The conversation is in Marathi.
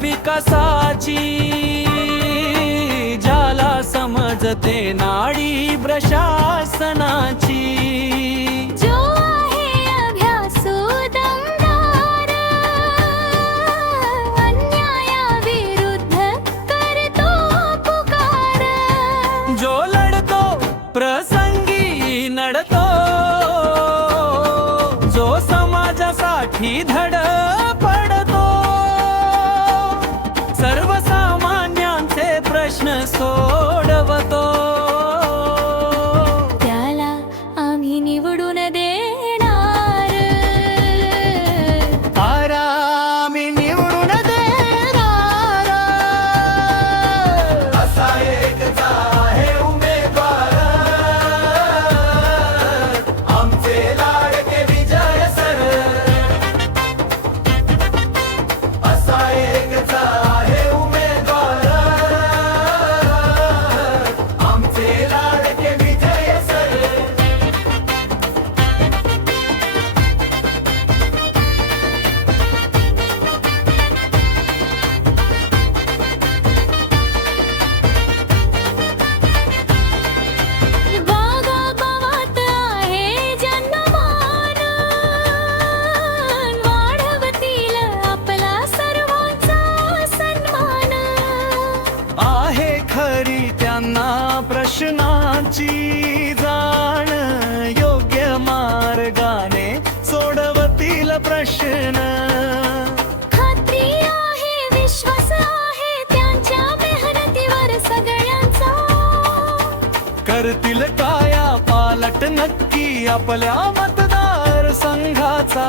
विकासाची, ज्याला समजते नाडी प्रशासनाची, जो आहे अभ्यासू दमदार, अन्यायाविरुद्ध करतो पुकार, जो लढतो प्रसंगी नडतो, जो समाजासाठी धड पडतो, सर्वसामान्यांचे प्रश्न सोडवतो, त्याला आम्ही निवडून देणार, आम्ही निवडून देणार. असा एकच आहे उमेदवार, आमचे लाडके विजय सर. असा एकच आहे उमेदवार, आमचे लाडके विजय सर. गावागावात आहे जनमान, वाढवतील आपला सर्वांचा सन्मान, आहे खरी त्यांना प्रश्नांची जाण, योग्य मार्गाने सोडवतील प्रश्न. खात्री आहे विश्वास आहे त्यांच्या मेहनतीवर सगळ्यांचा, करतील काया पालट नक्की आपल्या मतदार संघाचा.